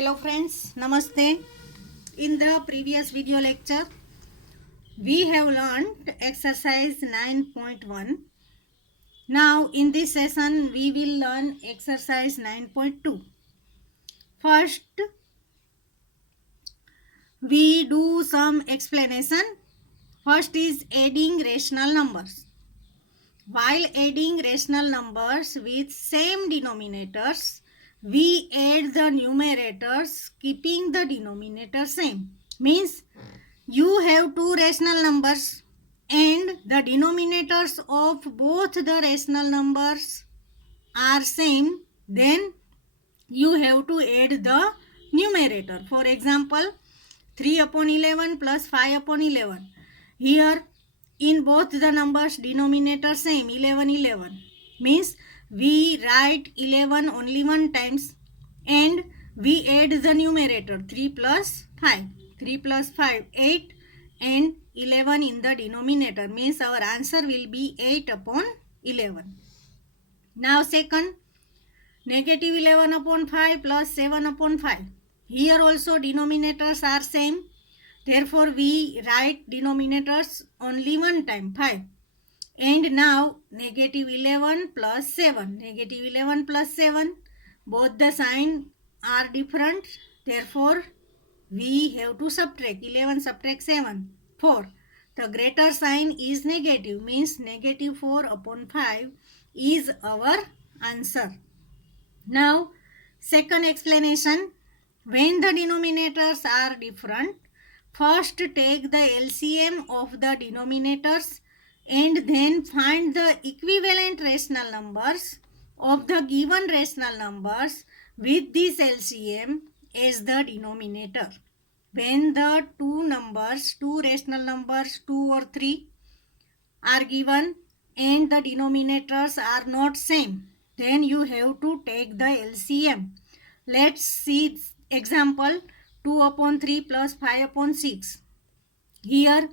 Hello friends, Namaste. In the previous video lecture, we have learned exercise 9.1. Now in this session, we will learn exercise 9.2. First, we do some explanation. First is adding rational numbers. While adding rational numbers with same denominators, we add the numerators keeping the denominator same. Means you have two rational numbers and the denominators of both the rational numbers are same, then you have to add the numerator. For example, 3 upon 11 plus 5 upon 11. Here in both the numbers denominator same, 11 means we write 11 only one times and we add the numerator 3 plus 5. 3 plus 5 8 and 11 in the denominator means our answer will be 8 upon 11. Now second, negative 11 upon 5 plus 7 upon 5. Here also denominators are same. Therefore, we write denominators only one time, 5. And now, negative 11 plus 7. Negative 11 plus 7. Both the sign are different. Therefore, we have to subtract. 11 subtract 7. 4. The greater sign is negative. Means negative 4 upon 5 is our answer. Now, second explanation. When the denominators are different, first take the LCM of the denominators and then find the equivalent rational numbers of the given rational numbers with this LCM as the denominator. When the two rational numbers 2 or 3 are given and the denominators are not same, then you have to take the LCM. Let's see example 2 upon 3 plus 5 upon 6. Here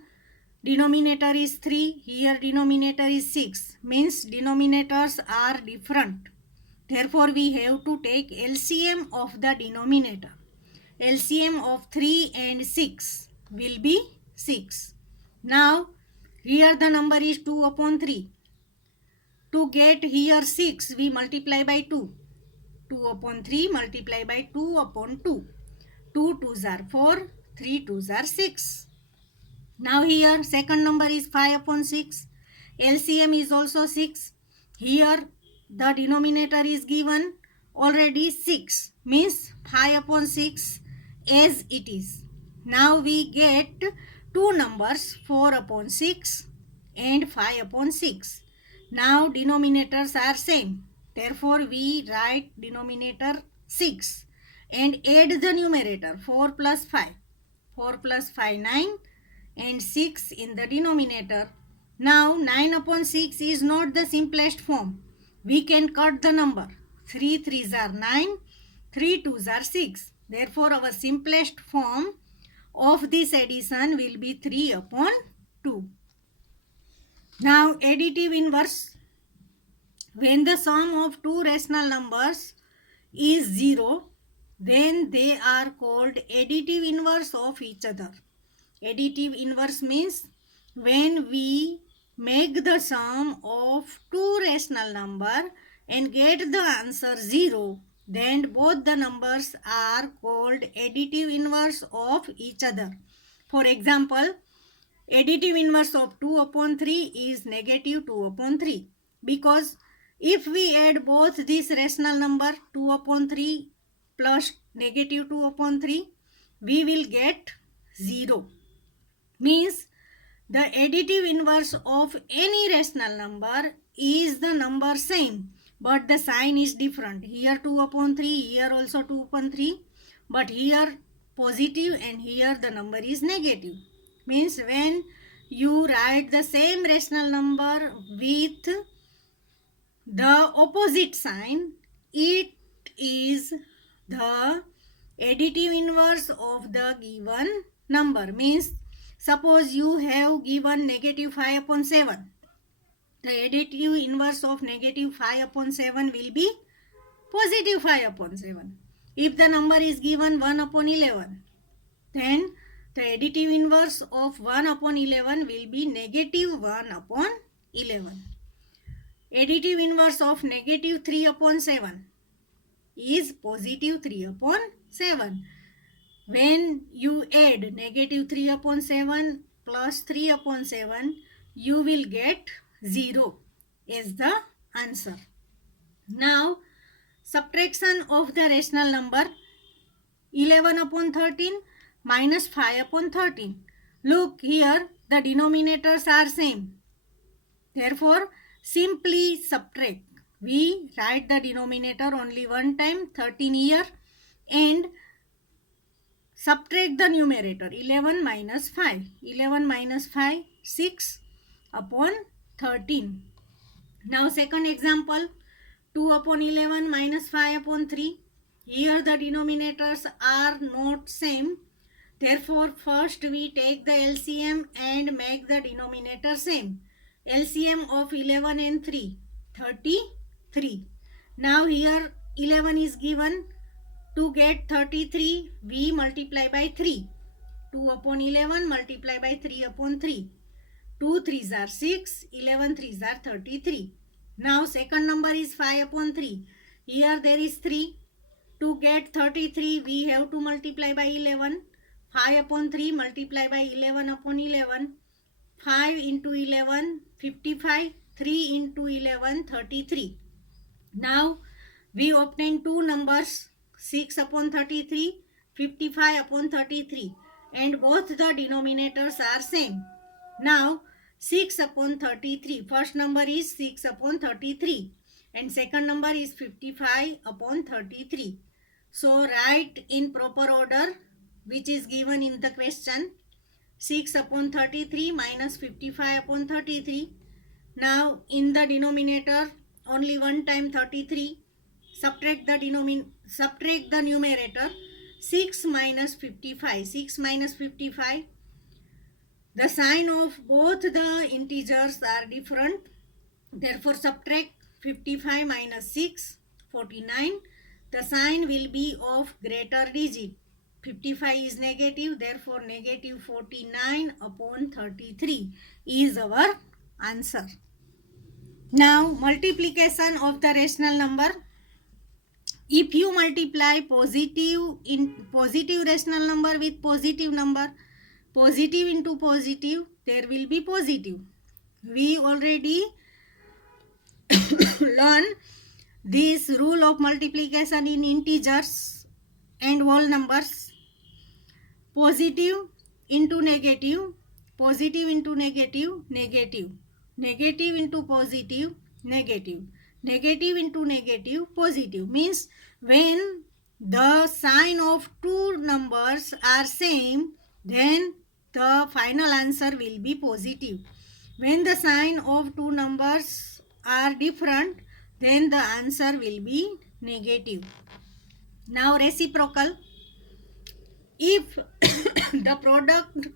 denominator is 3, here denominator is 6. Means denominators are different. Therefore we have to take LCM of the denominator. LCM of 3 and 6 will be 6. Now here the number is 2 upon 3. To get here 6, we multiply by 2. 2 upon 3 multiply by 2 upon 2. 2 2s are 4, 3 2s are 6. Now here second number is 5 upon 6. LCM is also 6. Here the denominator is given already 6. Means 5 upon 6 as it is. Now we get two numbers 4 upon 6 and 5 upon 6. Now denominators are same. Therefore we write denominator 6 and add the numerator 4 plus 5. 4 plus 5 9 and 6 in the denominator. Now 9 upon 6 is not the simplest form. We can cut the number. 3 3s are 9, 3 2s are 6. Therefore our simplest form of this addition will be 3 upon 2. Now additive inverse. When the sum of two rational numbers is 0, then they are called additive inverse of each other. Additive inverse means when we make the sum of two rational number and get the answer 0, then both the numbers are called additive inverse of each other. For example, additive inverse of 2 upon 3 is negative 2 upon 3. Because if we add both this rational number 2 upon 3 plus negative 2 upon 3, we will get 0. Means the additive inverse of any rational number is the number same, but the sign is different. Here 2 upon 3, here also 2 upon 3, but here positive and here the number is negative. Means when you write the same rational number with the opposite sign, it is the additive inverse of the given number. Means suppose you have given negative 5 upon 7. The additive inverse of negative 5 upon 7 will be positive 5 upon 7. If the number is given 1 upon 11, then the additive inverse of 1 upon 11 will be negative 1 upon 11. Additive inverse of negative 3 upon 7 is positive 3 upon 7. When you add negative 3 upon 7 plus 3 upon 7, you will get 0 as the answer. Now, subtraction of the rational number 11 upon 13 minus 5 upon 13. Look here, the denominators are same. Therefore, simply subtract. We write the denominator only one time, 13 here, and subtract the numerator, 11 minus 5. 11 minus 5, 6 upon 13. Now second example, 2 upon 11 minus 5 upon 3. Here the denominators are not same. Therefore, first we take the LCM and make the denominator same. LCM of 11 and 3, 33. Now here 11 is given. To get 33, we multiply by 3. 2 upon 11 multiply by 3 upon 3. 2 3s are 6, 11 3s are 33. Now second number is 5 upon 3. Here there is 3. To get 33, we have to multiply by 11. 5 upon 3 multiply by 11 upon 11. 5 into 11, 55. 3 into 11, 33. Now we obtain two numbers, 6 upon 33, 55 upon 33, and both the denominators are same. Now 6 upon 33, first number is 6 upon 33 and second number is 55 upon 33. So write in proper order which is given in the question. 6 upon 33 minus 55 upon 33. Now in the denominator only one time 33. Subtract the numerator. 6 minus 55. 6 minus 55. The sign of both the integers are different. Therefore subtract 55 minus 6, 49. The sign will be of greater digit. 55 is negative, therefore negative 49 upon 33 is our answer. Now multiplication of the rational number. If you multiply positive rational number with positive number, positive into positive, there will be positive. We already learn this rule of multiplication in integers and whole numbers. Positive into negative, positive into negative, negative. Negative into positive, negative. Negative into negative, positive. Means when the sign of two numbers are same, then the final answer will be positive. When the sign of two numbers are different, then the answer will be negative. Now reciprocal. If the product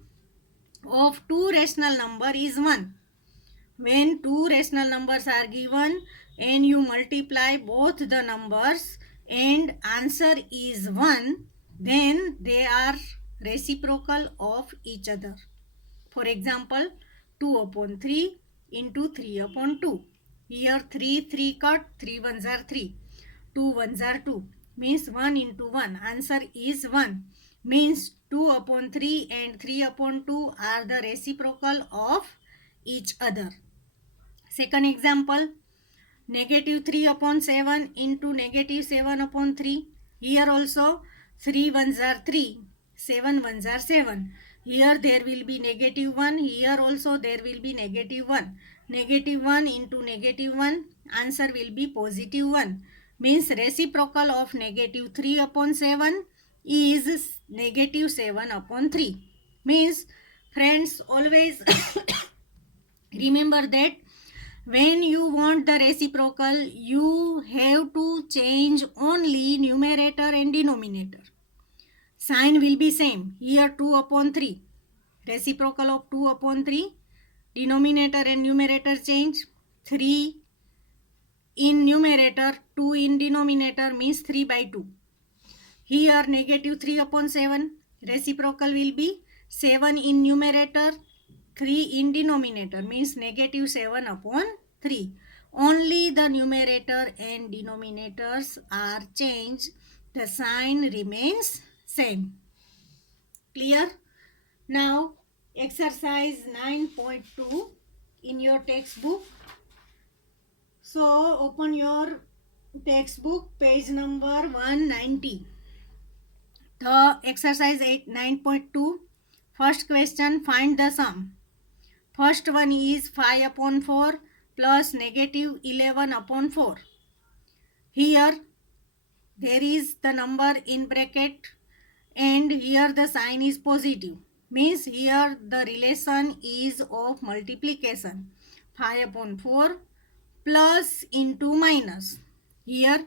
of two rational number is 1, when two rational numbers are given and you multiply both the numbers and answer is 1, then they are reciprocal of each other. For example, 2 upon 3 into 3 upon 2. Here 3 cut, 3 ones are 3. 2 ones are 2. Means 1 into 1. Answer is 1. Means 2 upon 3 and 3 upon 2 are the reciprocal of each other. Second example, negative 3 upon 7 into negative 7 upon 3. Here also 3 ones are 3, 7 ones are 7. Here there will be negative 1. Here also there will be negative 1. Negative 1 into negative 1. Answer will be positive 1. Means reciprocal of negative 3 upon 7 is negative 7 upon 3. Means friends, always remember that when you want the reciprocal, you have to change only numerator and denominator. Sign will be same. Here 2 upon 3. Reciprocal of 2 upon 3. Denominator and numerator change. 3 in numerator, 2 in denominator means 3 by 2. Here negative 3 upon 7. Reciprocal will be 7 in numerator, 3 in denominator, means negative 7 upon 3. Only the numerator and denominators are changed. The sign remains same. Clear? Now exercise 9.2 in your textbook. So open your textbook, page number 190. The exercise 9.2. First question, find the sum. First one is 5 upon 4 plus negative 11 upon 4. Here there is the number in bracket and here the sign is positive. Means here the relation is of multiplication. 5 upon 4 plus into minus. Here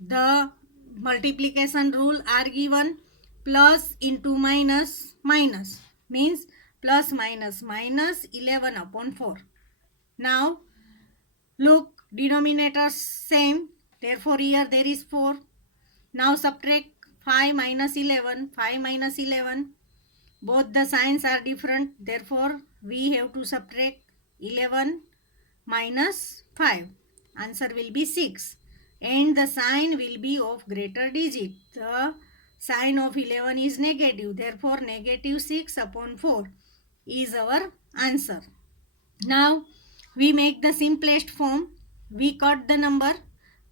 the multiplication rule are given, plus into minus minus, means plus minus minus 11 upon 4. Now look, denominators same, therefore here there is 4. Now subtract 5 minus 11, 5 minus 11, both the signs are different, therefore we have to subtract 11 minus 5. Answer will be 6. And the sign will be of greater digit. The sign of 11 is negative. Therefore, negative 6 upon 4 is our answer. Now, we make the simplest form. We cut the number.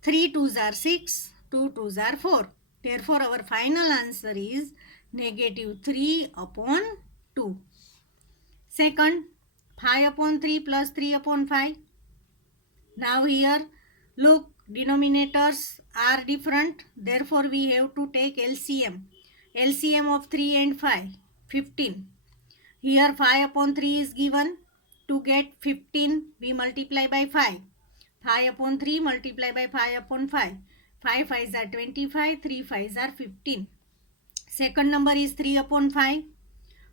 3 2s are 6, 2 2s are 4. Therefore, our final answer is negative 3 upon 2. Second, 5 upon 3 plus 3 upon 5. Now here, look, denominators are different. Therefore, we have to take LCM. LCM of 3 and 5, 15. Here 5 upon 3 is given. To get 15, we multiply by 5. 5 upon 3 multiply by 5 upon 5. 5 5s are 25, 3 5s are 15. Second number is 3 upon 5.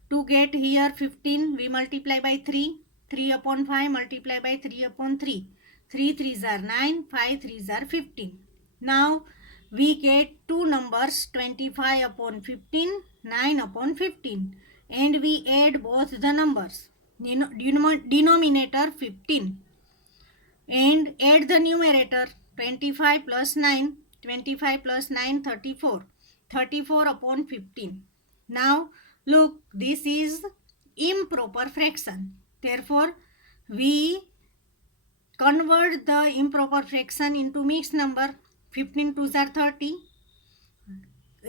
To get here 15, we multiply by 3. 3 upon 5 multiply by 3 upon 3. 3 3s are 9, 5 3s are 15. Now we get two numbers, 25 upon 15, 9 upon 15, and we add both the numbers, denominator 15, and add the numerator, 25 plus 9, 25 plus 9, 34, 34 upon 15. Now look, this is improper fraction. Therefore, we convert the improper fraction into mixed number. 15 2s are 30.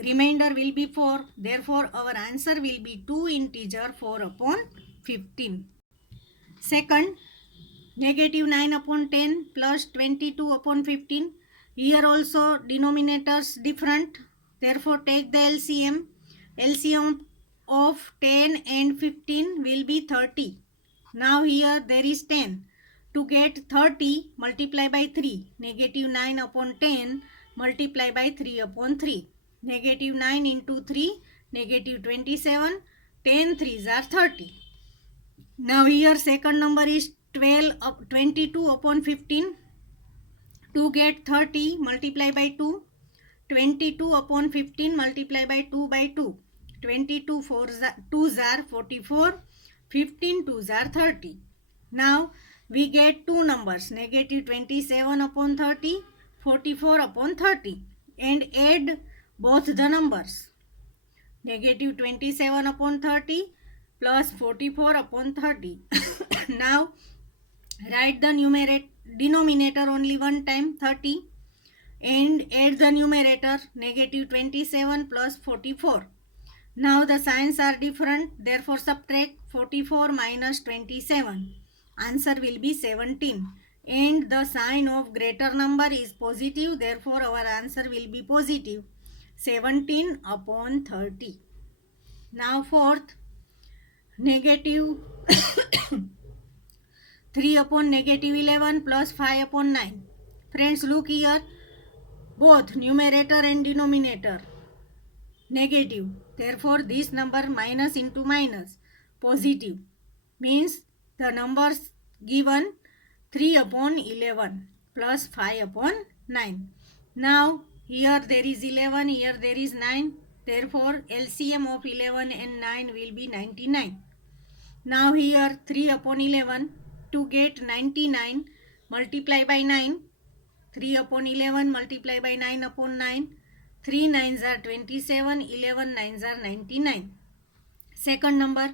Remainder will be 4. Therefore, our answer will be 2 integer 4 upon 15. Second, negative 9 upon 10 plus 22 upon 15. Here also denominators different. Therefore, take the LCM. LCM of 10 and 15 will be 30. Now here there is 10. To get 30, multiply by 3. Negative 9 upon 10, multiply by 3 upon 3. Negative 9 into 3, negative 27. 10 3s are 30. Now here second number is 22 upon 15. To get 30, multiply by 2. 22 upon 15, multiply by 2 by 2. 22 2s are 44. 15 2s are 30. Now we get two numbers, negative 27 upon 30, 44 upon 30, and add both the numbers, negative 27 upon 30 plus 44 upon 30. Now write the denominator only one time, 30, and add the numerator, negative 27 plus 44. Now the signs are different, therefore subtract 44 minus 27. Answer will be 17, and the sign of greater number is positive, therefore our answer will be positive, 17 upon 30. Now fourth, negative 3 upon negative 11 plus 5 upon 9. Friends, look here, both numerator and denominator negative, therefore this number minus into minus, positive, means the numbers given 3 upon 11 plus 5 upon 9. Now Here there is 11, here there is 9. Therefore, LCM of 11 and 9 will be 99. Now here 3 upon 11. To get 99, multiply by 9. 3 upon 11 multiply by 9 upon 9. 3 9s are 27, 11 9s are 99. Second number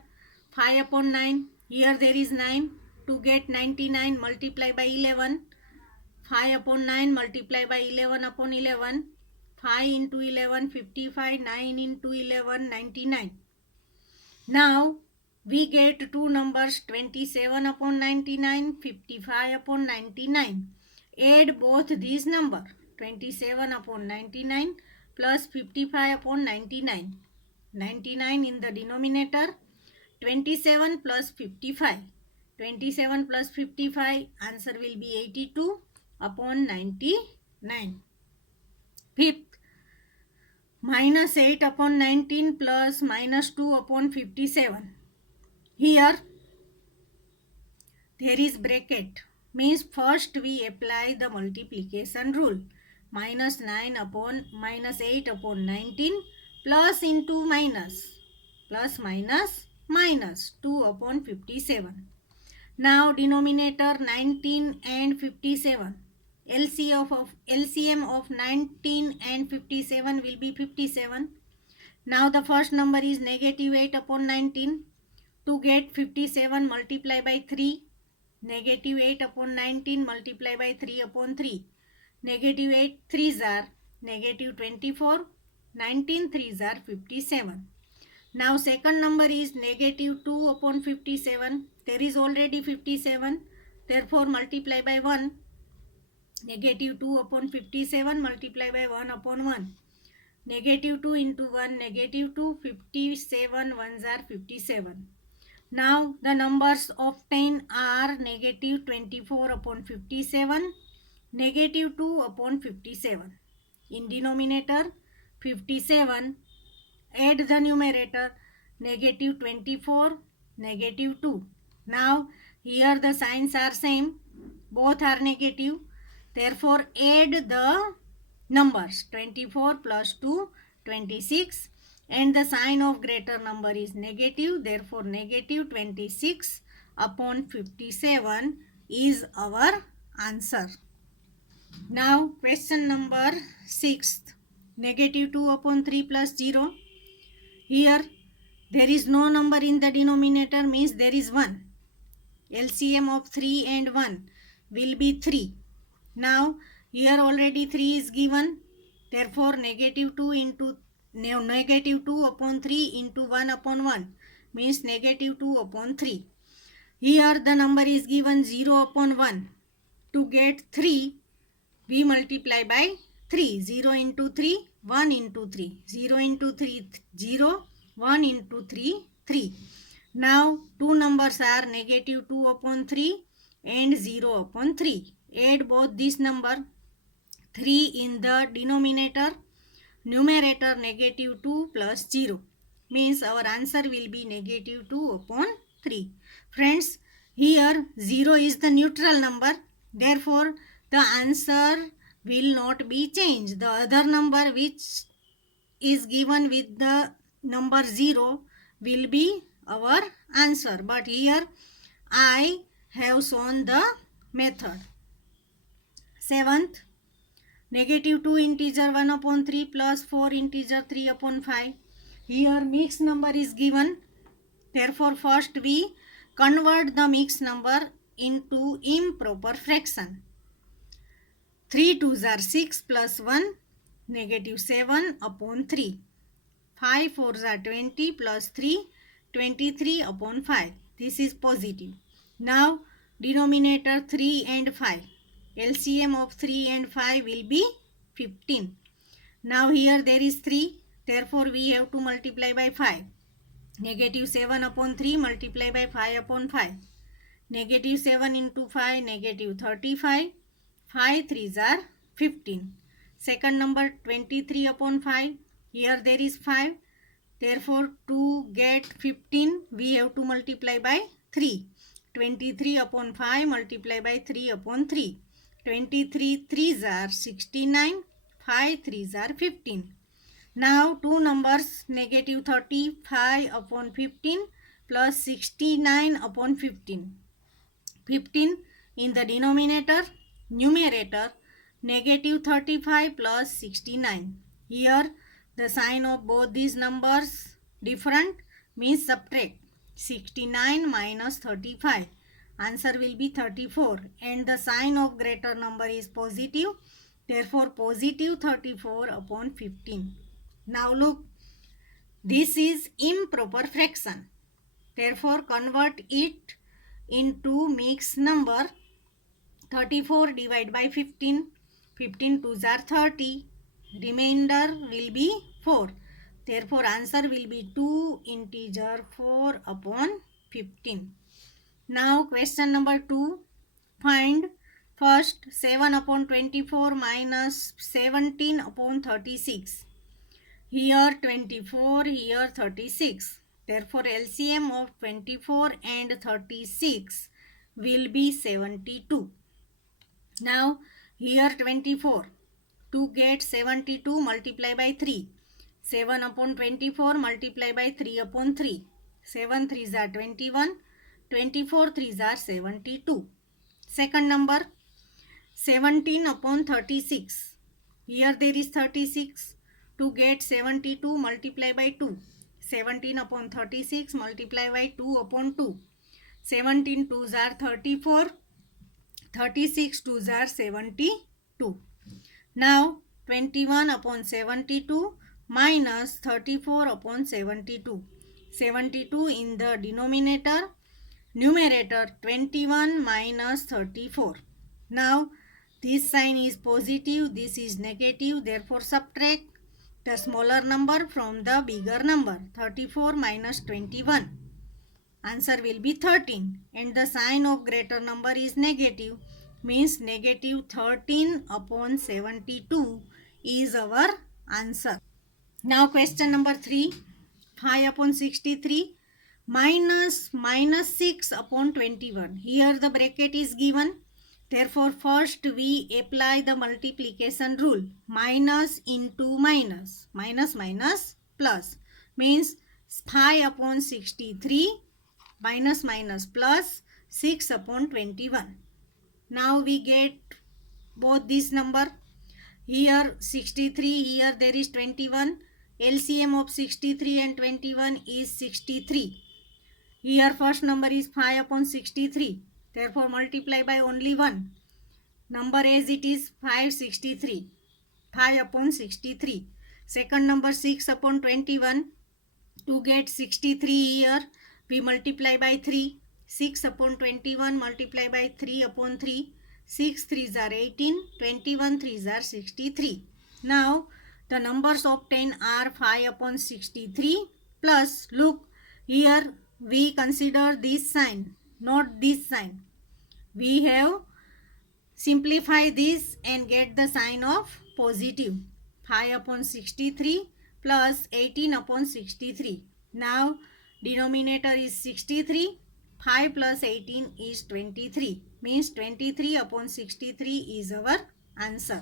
5 upon 9. Here there is 9. To get 99, multiply by 11. 5 upon 9 multiply by 11 upon 11. 5 into 11 55, 9 into 11 99. Now we get two numbers 27 upon 99, 55 upon 99. Add both these numbers 27 upon 99 plus 55 upon 99. 99 in the denominator, 27 plus 55. 27 plus 55, answer will be 82 upon 99. Fifth, minus 8 upon 19 plus minus 2 upon 57. Here there is bracket, means first we apply the multiplication rule. Minus 9 upon minus 8 upon 19 plus into minus, plus minus minus 2 upon 57. Now denominator 19 and 57. LCM of 19 and 57 will be 57. Now the first number is negative 8 upon 19. To get 57, multiply by 3. Negative 8 upon 19 multiply by 3 upon 3. Negative 8 3s are negative 24. 19 3s are 57. Now second number is negative 2 upon 57. There is already 57. Therefore multiply by 1. Negative 2 upon 57 multiply by 1 upon 1. Negative 2 into 1, negative 2, 57 ones are 57. Now the numbers obtained are negative 24 upon 57, negative 2 upon 57. In denominator 57, add the numerator, negative 24, negative 2. Now here the signs are same, both are negative. Therefore add the numbers, 24 plus 2, 26, and the sign of greater number is negative. Therefore negative 26 upon 57 is our answer. Now question number 6, negative 2 upon 3 plus 0. Here there is no number in the denominator, means there is 1. LCM of 3 and 1 will be 3. Now here already 3 is given. Therefore negative 2 upon 3 into 1 upon 1 means negative 2 upon 3. Here the number is given 0 upon 1. To get 3, we multiply by 3. 0 into 3, 1 into 3. 0 into 3, 0. 1 into 3, 3. Now two numbers are negative 2 upon 3 and 0 upon 3. Add both this number, 3 in the denominator, numerator negative 2 plus 0. Means our answer will be negative 2 upon 3. Friends, here 0 is the neutral number. Therefore, the answer will not be changed. The other number which is given with the number 0 will be our answer. But here I have shown the method. 7th, negative 2 integer 1 upon 3 plus 4 integer 3 upon 5. Here mixed number is given. Therefore first we convert the mixed number into improper fraction. 3 2s are 6 plus 1, negative 7 upon 3. 5 4s are 20 plus 3, 23 upon 5. This is positive. Now denominator 3 and 5. LCM of 3 and 5 will be 15. Now here there is 3. Therefore we have to multiply by 5. Negative 7 upon 3 multiply by 5 upon 5. Negative 7 into 5, negative 35. 5 3s are 15. Second number 23 upon 5. Here there is 5. Therefore to get 15 we have to multiply by 3. 23 upon 5 multiply by 3 upon 3. 23 3s are 69. 5 3s are 15. Now two numbers negative 35 upon 15 plus 69 upon 15. 15 in the denominator, numerator negative 35 plus 69. Here the sign of both these numbers different, means subtract. 69 minus 35, answer will be 34, and the sign of greater number is positive, therefore positive 34 upon 15. Now look, this is improper fraction, therefore convert it into mixed number. 34 divided by 15, 15 twos are 30, remainder will be 4, therefore answer will be 2 integer 4 upon 15. Now question number 2, find first 7 upon 24 minus 17 upon 36. Here 24, here 36. Therefore LCM of 24 and 36 will be 72. Now here 24. To get 72, multiply by 3. 7 upon 24 multiply by 3 upon 3. 7 3s are 21. 24 3s are 72. Second number 17 upon 36. Here there is 36. To get 72, multiply by 2. 17 upon 36 multiply by 2 upon 2. 17 2s are 34. 36 2s are 72. Now 21 upon 72 minus 34 upon 72. 72 in the denominator, numerator 21 minus 34. Now this sign is positive, this is negative, therefore subtract the smaller number from the bigger number. 34 minus 21. Answer will be 13, and the sign of greater number is negative, means negative 13 upon 72 is our answer. Now question number 3, 5 upon 63 minus 6 upon 21. Here the bracket is given, therefore first we apply the multiplication rule. Minus into minus, minus minus plus, means 5 upon 63 minus minus plus 6 upon 21. Now we get both this number. Here 63, here there is 21. LCM of 63 and 21 is 63. Here first number is 5 upon 63. Therefore multiply by only 1. Number as it is 563. 5 upon 63. Second number 6 upon 21. To get 63 here, we multiply by 3. 6 upon 21 multiply by 3 upon 3. 6 3s are 18. 21 3s are 63. Now the numbers obtained are 5 upon 63 plus, look, here we consider this sign, not this sign. We have simplified this and get the sign of positive. 5 upon 63 plus 18 upon 63. Now denominator is 63. 5 plus 18 is 23. Means 23 upon 63 is our answer.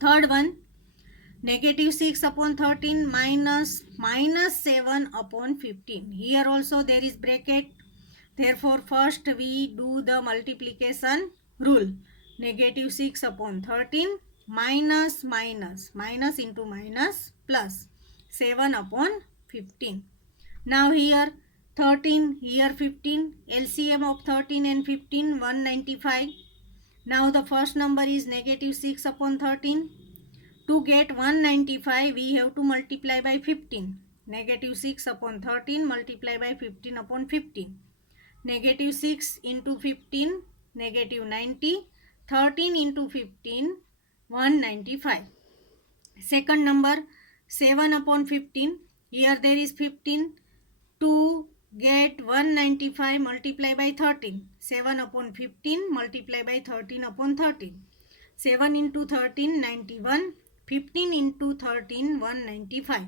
Third one, negative 6 upon 13 minus 7 upon 15. Here also there is bracket. Therefore first we do the multiplication rule. Negative 6 upon 13 minus into minus plus 7 upon 15. Now here 13, here 15. LCM of 13 and 15, 195. Now the first number is negative 6 upon 13. To get 195, we have to multiply by 15. Negative 6 upon 13 multiply by 15 upon 15. Negative 6 into 15, negative 90. 13 into 15, 195. Second number 7 upon 15. Here there is 15. To get 195, multiply by 13. 7 upon 15 multiply by 13 upon 13. 7 into 13, 91. 15 into 13, 195.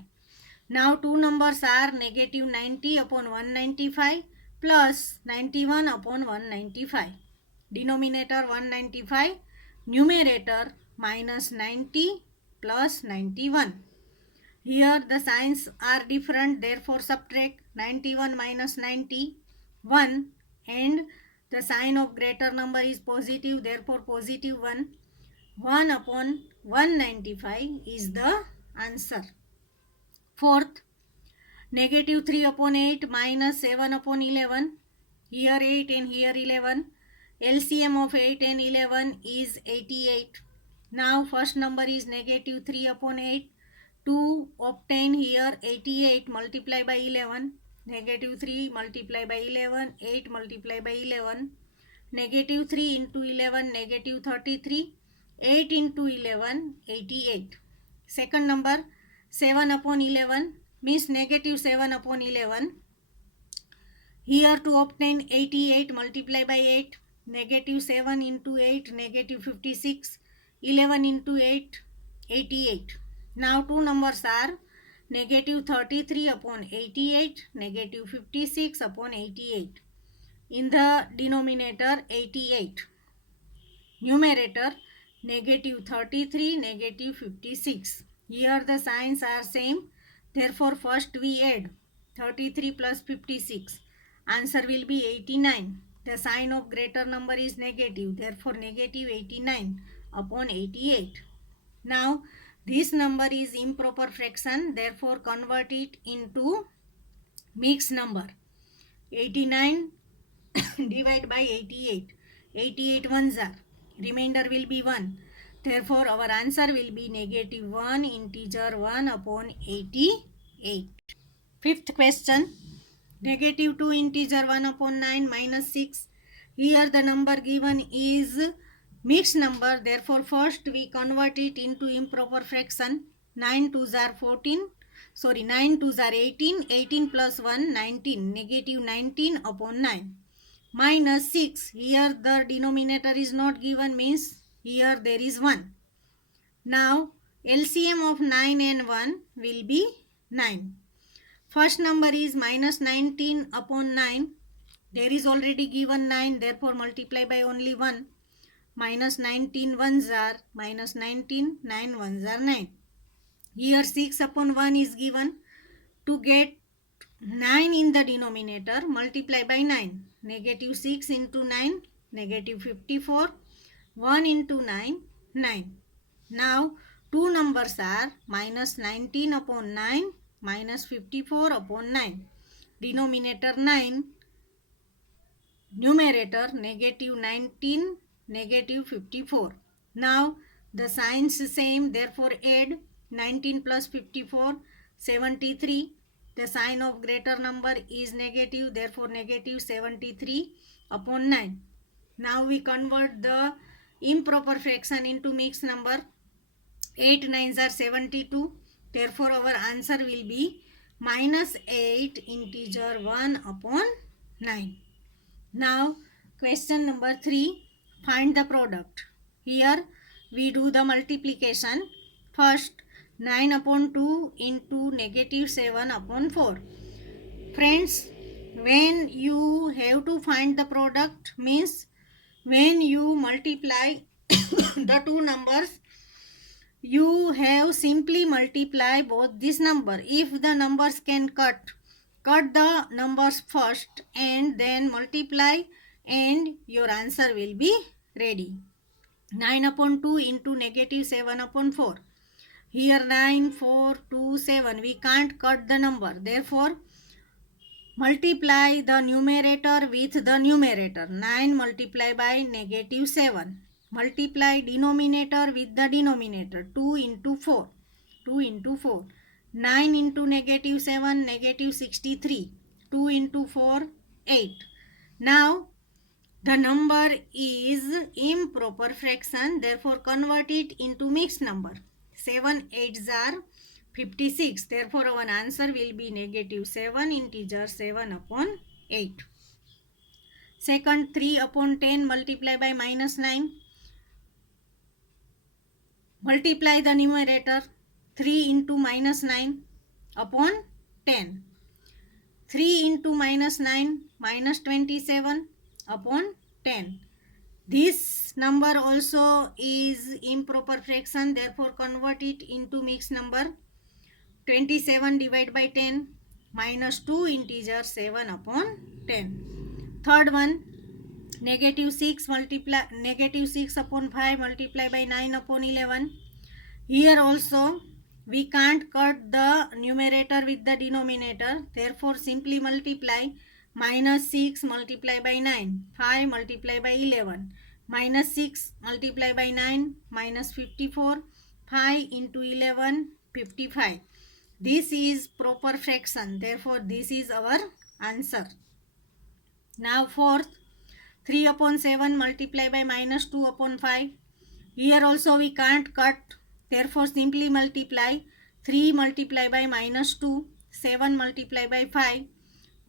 Now two numbers are negative 90 upon 195 plus 91 upon 195. Denominator 195, numerator minus 90 plus 91. Here the signs are different, therefore subtract 91 minus 91, and the sign of greater number is positive, therefore positive 1. 1 upon 195 is the answer. Fourth, negative 3 upon 8 minus 7 upon 11. Here 8 and here 11. LCM of 8 and 11 is 88. Now first number is negative 3 upon 8. To obtain here 88 multiply by 11. Negative 3 multiply by 11. 8 multiply by 11. Negative 3 into 11, negative 33. 8 into 11, 88. Second number 7 upon 11 means negative 7 upon 11. Here to obtain 88 multiply by 8. Negative 7 into 8, negative 56. 11 into 8, 88. Now two numbers are negative 33 upon 88, negative 56 upon 88. In the denominator 88. Numerator negative 33, negative 56. Here the signs are same. Therefore first we add 33 plus 56. Answer will be 89. The sign of greater number is negative. Therefore negative 89 upon 88. Now this number is improper fraction. Therefore convert it into mixed number. 89 divided by 88. 88 ones are. Remainder will be 1. Therefore our answer will be negative 1 integer 1 upon 88. Fifth question. Negative 2 integer 1 upon 9 minus 6. Here the number given is mixed number. Therefore first we convert it into improper fraction. 9 2s are 14. 9 2s are 18. 18 plus 1 19. Negative 19 upon 9. Minus 6. Here the denominator is not given, means here there is 1. Now LCM of 9 and 1 will be 9. First number is minus 19 upon 9. There is already given 9, therefore multiply by only 1. Minus 19 ones are minus 19, 9 ones are 9. Here 6 upon 1 is given. To get 9 in the denominator, multiply by 9. Negative 6 into 9, negative 54. 1 into 9, 9. Now two numbers are minus 19 upon 9, minus 54 upon 9. Denominator 9, numerator negative 19, negative 54. Now the signs same, therefore add 19 plus 54, 73. The sign of greater number is negative, therefore negative 73 upon 9. Now we convert the improper fraction into mixed number. 8 9s are 72. Therefore our answer will be minus 8 integer 1 upon 9. Now question number 3. Find the product. Here we do the multiplication. First 9 upon 2 into negative 7 upon 4. Friends, when you have to find the product, means when you multiply the two numbers, you have simply multiply both this number. If the numbers can cut the numbers first and then multiply, and your answer will be ready. 9 upon 2 into negative 7 upon 4. Here 9, 4, 2, 7. We can't cut the number. Therefore, multiply the numerator with the numerator. 9 multiply by negative 7. Multiply denominator with the denominator. 2 into 4. 2 into 4. 9 into negative 7, negative 63. 2 into 4, 8. Now, the number is improper fraction. Therefore, convert it into mixed number. 7 8s are 56. Therefore, our answer will be negative 7 integer 7 upon 8. Second, 3 upon 10 multiply by minus 9. Multiply the numerator. 3 into minus 9 upon 10. 3 into minus 9 minus 27 upon 10. This number also is improper fraction, therefore convert it into mixed number. 27 divided by 10 minus 2 integer 7 upon 10. Third one, negative 6 upon 5 multiply by 9 upon 11. Here also we can't cut the numerator with the denominator, therefore simply multiply. Minus 6 multiply by 9, 5 multiply by 11, minus 6 multiply by 9, minus 54, 5 into 11, 55. This is proper fraction, therefore this is our answer. Now fourth, 3 upon 7 multiply by minus 2 upon 5. Here also we can't cut, therefore simply multiply. 3 multiply by minus 2, 7 multiply by 5,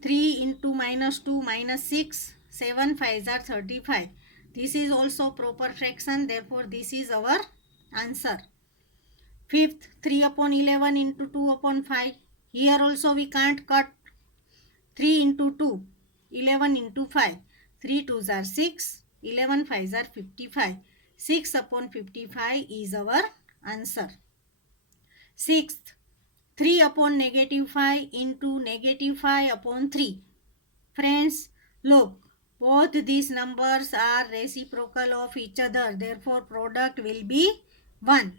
3 into minus 2 minus 6, 7 5s are 35. This is also proper fraction, therefore this is our answer. Fifth, 3 upon 11 into 2 upon 5. Here also we can't cut. 3 into 2, 11 into 5. 3 2s are 6, 11 5s are 55. 6 upon 55 is our answer. Sixth, 3 upon negative 5 into negative 5 upon 3. Friends, look, both these numbers are reciprocal of each other. Therefore, product will be 1.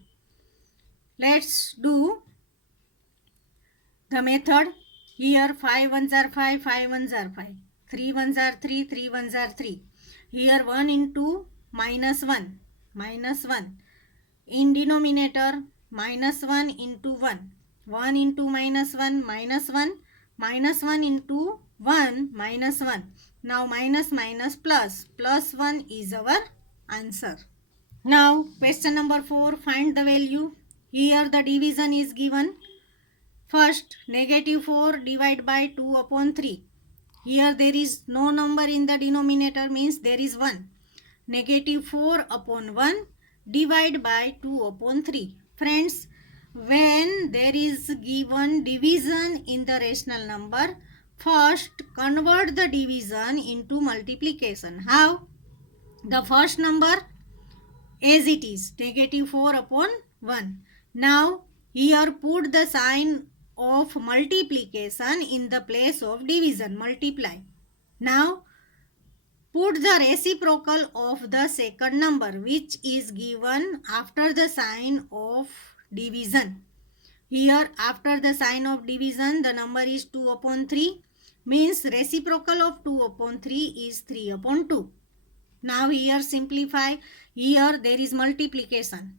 Let's do the method. Here 5 ones are 5, 5 ones are 5. 3 ones are 3, 3 ones are 3. Here 1 into minus 1, minus 1. In denominator, minus 1 into 1. 1 into minus 1, minus 1. Minus 1 into 1, minus 1. Now minus minus plus. Plus 1 is our answer. Now question number 4. Find the value. Here the division is given. First, negative 4 divided by 2 upon 3. Here there is no number in the denominator, means there is 1. Negative 4 upon 1 divide by 2 upon 3. Friends, when there is given division in the rational number, first convert the division into multiplication. How? The first number as it is, negative 4 upon 1. Now here put the sign of multiplication in the place of division, multiply. Now put the reciprocal of the second number which is given after the sign of division. Here after the sign of division the number is 2 upon 3, means reciprocal of 2 upon 3 is 3 upon 2. Now here simplify. Here there is multiplication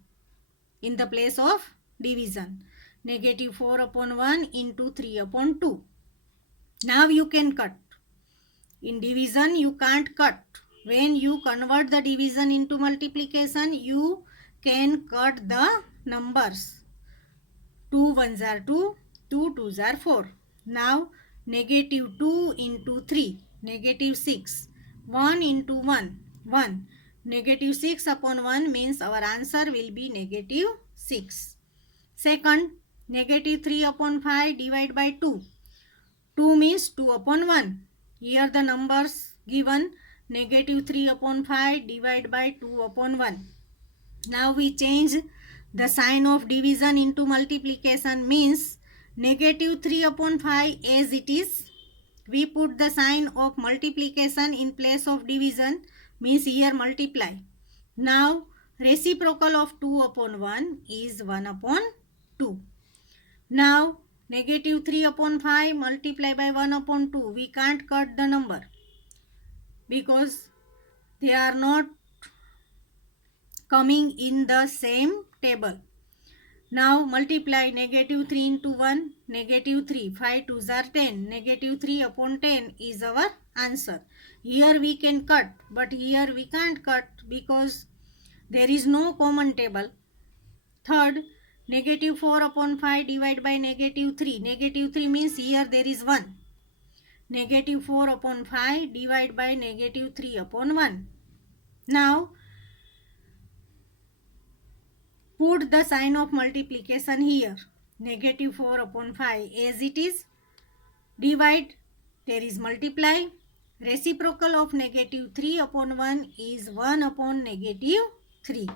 in the place of division. Negative 4 upon 1 into 3 upon 2. Now you can cut. In division you can't cut. When you convert the division into multiplication, you can cut the numbers. 2 ones are 2, 2 twos are 4. Now negative 2 into 3, negative 6. 1 into 1, 1. Negative 6 upon 1 means our answer will be negative 6. Second, negative 3 upon 5 divided by 2. 2 means 2 upon 1. Here the numbers given, negative 3 upon 5 divided by 2 upon 1. Now we change the sign of division into multiplication, means negative 3 upon 5 as it is. We put the sign of multiplication in place of division, means here multiply. Now reciprocal of 2 upon 1 is 1 upon 2. Now negative 3 upon 5 multiply by 1 upon 2. We can't cut the number because they are not coming in the same table. Now multiply negative 3 into 1, negative 3, 5 2s are 10, negative 3 upon 10 is our answer. Here we can cut, but here we can't cut because there is no common table. Third, negative 4 upon 5 divided by negative 3. Negative 3 means here there is 1. Negative 4 upon 5 divided by negative 3 upon 1. Now put the sign of multiplication here. Negative 4 upon 5 as it is. Divide, there is multiply. Reciprocal of negative 3 upon 1 is 1 upon negative 3.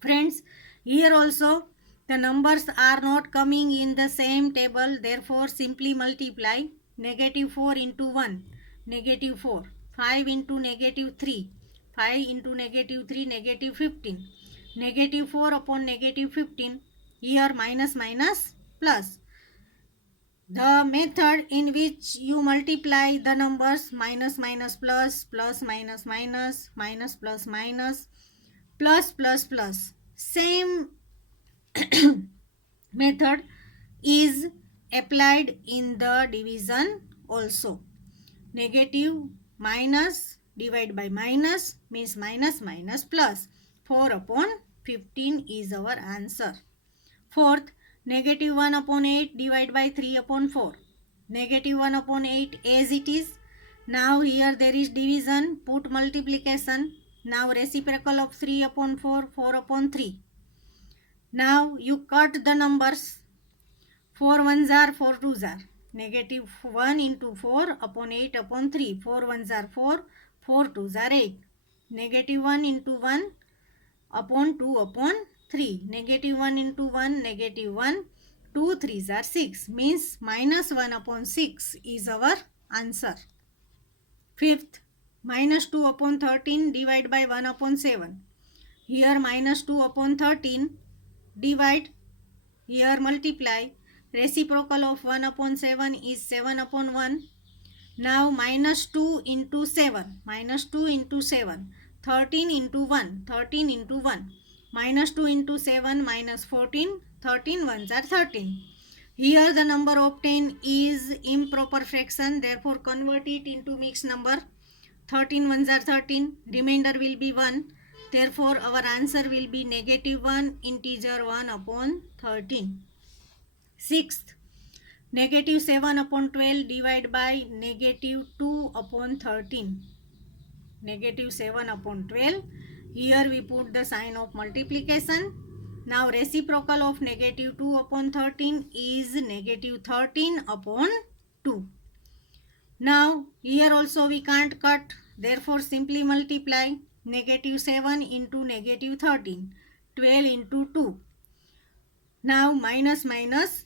Friends, here also the numbers are not coming in the same table. Therefore, simply multiply negative 4 into 1, negative 4. 5 into negative 3. 5 into negative 3, negative 15. Negative 4 upon negative 15. Here minus minus plus. The method in which you multiply the numbers minus minus plus, plus minus minus, minus plus minus, plus plus plus. Same method is applied in the division also. Negative minus divide by minus means minus minus plus. 4 upon 15 is our answer. Fourth, negative 1 upon 8 divide by 3 upon 4. Negative 1 upon 8 as it is. Now here there is division, put multiplication. Now reciprocal of 3 upon 4, 4 upon 3. Now you cut the numbers. 4 ones are, 4 twos are. Negative 1 into 4 upon 8 upon 3. 4 ones are 4, 4 twos are 8. Negative 1 into 1 upon 2 upon 3. Negative 1 into 1, negative 1. 2 threes are 6. Means minus 1 upon 6 is our answer. Fifth, minus 2 upon 13 divide by 1 upon 7. Here minus 2 upon 13 divide. Here multiply. Reciprocal of 1 upon 7 is 7 upon 1. Now minus 2 into 7. Minus 2 into 7. 13 into 1. 13 into 1. Minus 2 into 7 minus 14. 13 ones are 13. Here the number obtained is improper fraction. Therefore convert it into mixed number. 13 ones are 13. Remainder will be 1. Therefore our answer will be negative 1 integer 1 upon 13. Sixth, negative 7 upon 12 divided by negative 2 upon 13. Negative 7 upon 12. Here we put the sign of multiplication. Now reciprocal of negative 2 upon 13 is negative 13 upon 2. Now here also we can't cut. Therefore simply multiply negative 7 into negative 13. 12 into 2. Now minus minus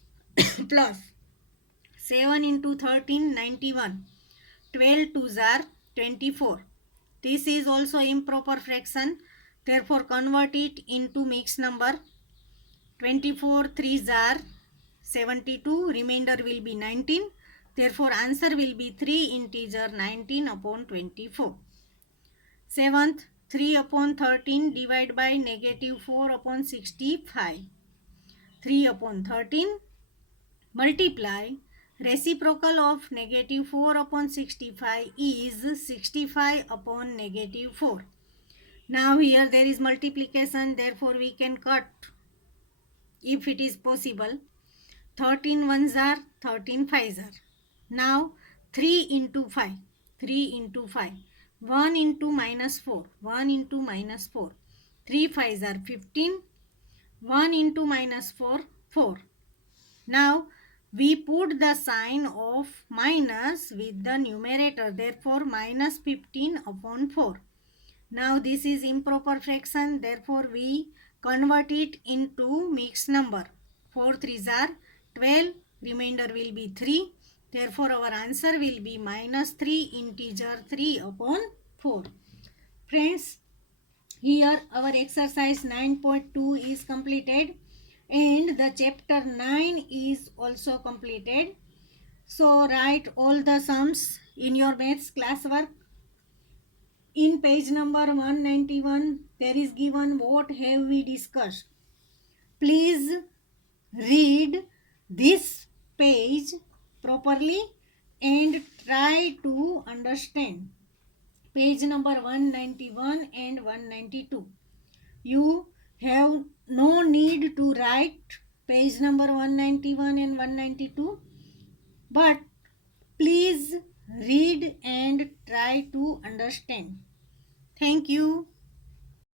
plus. 7 into 13, 91. 12 twos are 24. This is also improper fraction. Therefore convert it into mixed number. 24 threes are 72. Remainder will be 19. Therefore answer will be 3 integer 19 upon 24. Seventh, 3 upon 13 divided by negative 4 upon 65. 3 upon 13 multiply. Reciprocal of negative 4 upon 65 is 65 upon negative 4. Now here there is multiplication, therefore we can cut if it is possible. 13 ones are, 13 fives are. Now 3 into 5. 3 into 5. 1 into minus 4. 1 into minus 4. 3 fives are 15. 1 into minus 4. 4. Now we put the sign of minus with the numerator. Therefore minus 15 upon 4. Now this is improper fraction. Therefore we convert it into mixed number. 4 threes are 12. Remainder will be 3. Therefore our answer will be minus 3 integer 3 upon 4. Friends, here our exercise 9.2 is completed. And the chapter 9 is also completed. So write all the sums in your maths classwork. In page number 191 there is given what have we discussed. Please read this page properly and try to understand. Page number 191 and 192. You have no need to write page number 191 and 192, but please read and try to understand. Thank you.